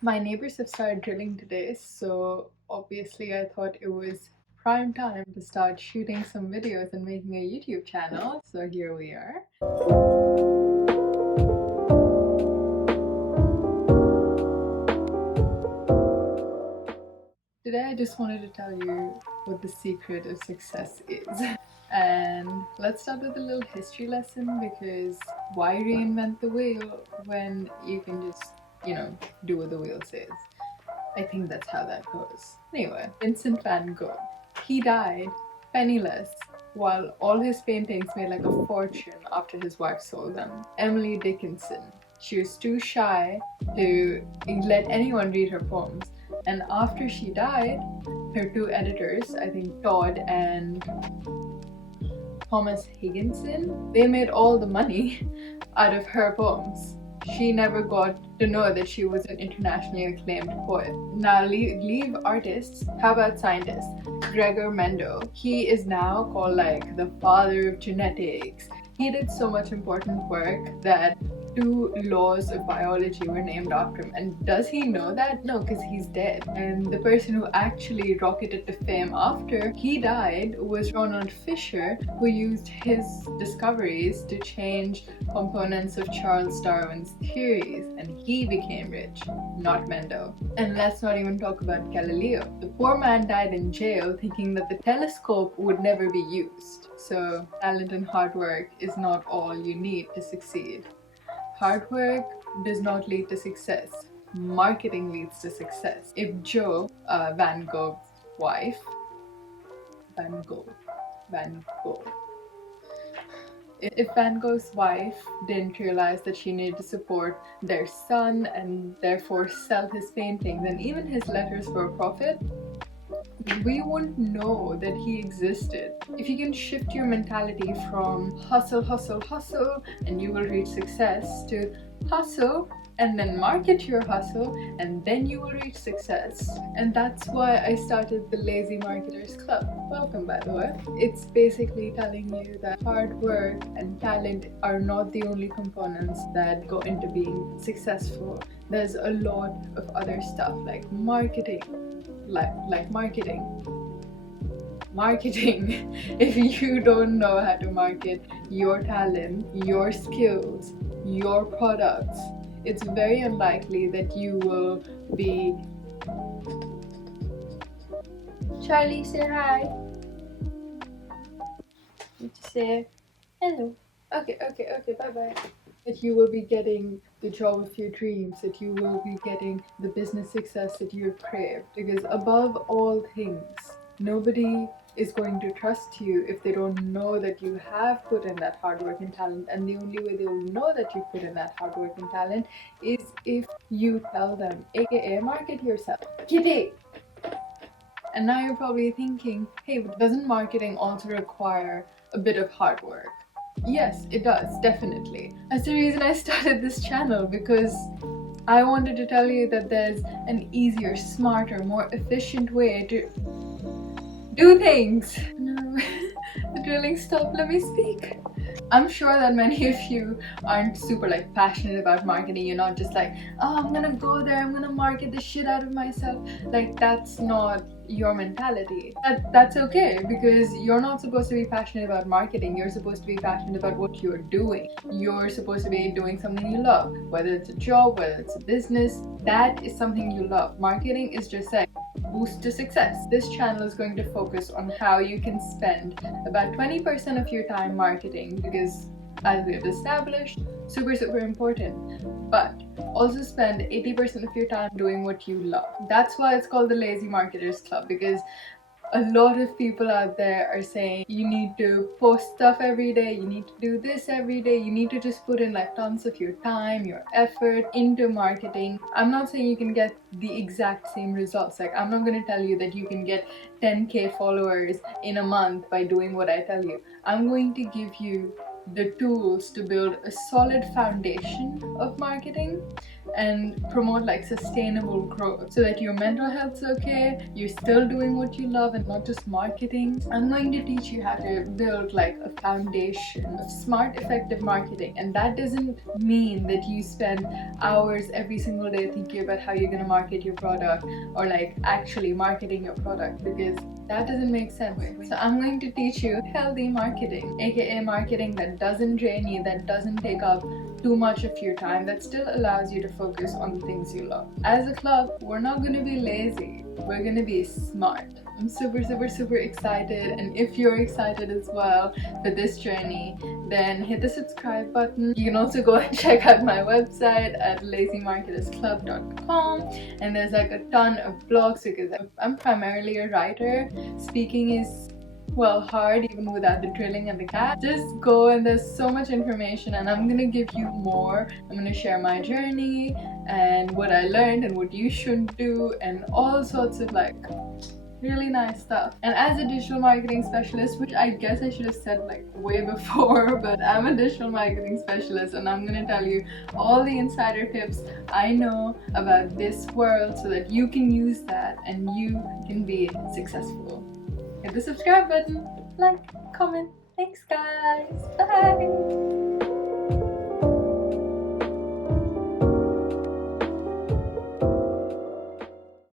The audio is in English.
My neighbors have started drilling today, so obviously I thought it was prime time to start shooting some videos and making a YouTube channel. So here we are. Today I just wanted to tell you what the secret of success is. And let's start with a little history lesson, because why reinvent the wheel when you can just, do what the wheel says? I think that's how that goes. Anyway, Vincent van Gogh. He died penniless while all his paintings made like a fortune after his wife sold them. Emily Dickinson. She was too shy to let anyone read her poems. And after she died, her two editors, I think Todd and Thomas Higginson, they made all the money out of her poems. She never got to know that she was an internationally acclaimed poet. Now leave artists, how about scientists? Gregor Mendel, he is now called like the father of genetics. He did so much important work that two laws of biology were named after him. And does he know that? No, because he's dead. And the person who actually rocketed to fame after he died was Ronald Fisher, who used his discoveries to change components of Charles Darwin's theories, and he became rich, not Mendel. And let's not even talk about Galileo. The poor man died in jail thinking that the telescope would never be used. So talent and hard work is not all you need to succeed. Hard work does not lead to success. Marketing leads to success. If Joe, Van Gogh's wife, Van Gogh, if Van Gogh's wife didn't realize that she needed to support their son and therefore sell his paintings and even his letters for a profit, we wouldn't know that he existed. If you can shift your mentality from hustle, hustle, hustle, and you will reach success, to hustle and then market your hustle, and then you will reach success. And that's why I started the Lazy Marketers Club. Welcome, by the way. It's basically telling you that hard work and talent are not the only components that go into being successful. There's a lot of other stuff like marketing, like marketing. If you don't know how to market your talent, your skills, your products, it's very unlikely that you will be... Charlie, say hi. You just say hello. Okay, bye-bye. That you will be getting the job of your dreams, that you will be getting the business success that you have craved. Because above all things, nobody is going to trust you if they don't know that you have put in that hard work and talent. And the only way they will know that you put in that hard work and talent is if you tell them, aka market yourself. Kitty! And now you're probably thinking, hey, but doesn't marketing also require a bit of hard work? Yes, it does, definitely. That's the reason I started this channel, because I wanted to tell you that there's an easier, smarter, more efficient way to do things. No, the drilling stopped, let me speak. I'm sure that many of you aren't super like passionate about marketing. You're not just like, oh, I'm gonna go there, I'm gonna market the shit out of myself. Like, that's not your mentality. That's okay, because you're not supposed to be passionate about marketing. You're supposed to be passionate about what you're doing. You're supposed to be doing something you love, whether it's a job, whether it's a business. That is something you love. Marketing is just like boost to success. This channel is going to focus on how you can spend about 20% of your time marketing, because as we have established, super important, but also spend 80% of your time doing what you love. That's why it's called the Lazy Marketers Club, because a lot of people out there are saying you need to post stuff every day, you need to do this every day, you need to just put in like tons of your time, your effort into marketing. I'm not saying you can get the exact same results. Like, I'm not going to tell you that you can get 10k followers in a month by doing what I tell you. I'm going to give you the tools to build a solid foundation of marketing and promote like sustainable growth so that your mental health's okay, you're still doing what you love and not just marketing. I'm going to teach you how to build like a foundation of smart, effective marketing, and that doesn't mean that you spend hours every single day thinking about how you're going to market your product or like actually marketing your product, because that doesn't make sense. So I'm going to teach you healthy marketing, aka marketing that doesn't drain you, that doesn't take up too much of your time, that still allows you to focus on the things you love. As a club, we're not going to be lazy, we're going to be smart. I'm super excited, and if you're excited as well for this journey, then hit the subscribe button. You can also go and check out my website at lazymarketersclub.com, and there's like a ton of blogs because I'm primarily a writer. Speaking is, well, hard even without the drilling and the cat. Just go, and there's so much information, and I'm gonna give you more. I'm gonna share my journey and what I learned and what you should do and all sorts of like really nice stuff. And as a digital marketing specialist, which I guess I should have said like way before, but I'm a digital marketing specialist, and I'm gonna tell you all the insider tips I know about this world so that you can use that and you can be successful. Hit the subscribe button, like, comment. Thanks guys, bye!